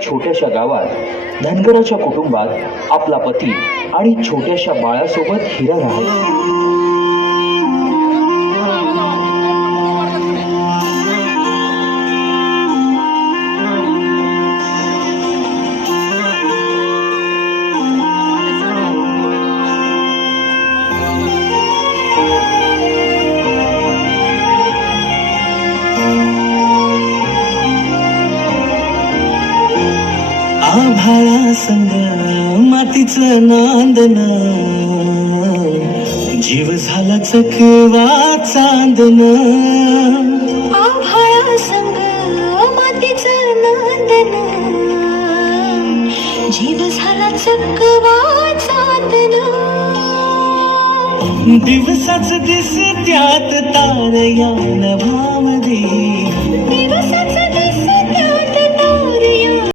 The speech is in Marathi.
छोट्याशा गावात धनगराच्या कुटुंबात आपला पती आणि छोट्याशा बाळासोबत हिरा राहायची. आभाळा संग मातीचं नांदन, जीव झाला चकवा चांदन. आभाळा संग मातीचं नांदन, जीव झाला चकवा चांदन. दिवसाच दिसत्यात तार या नभामधी, दिवसाच दिस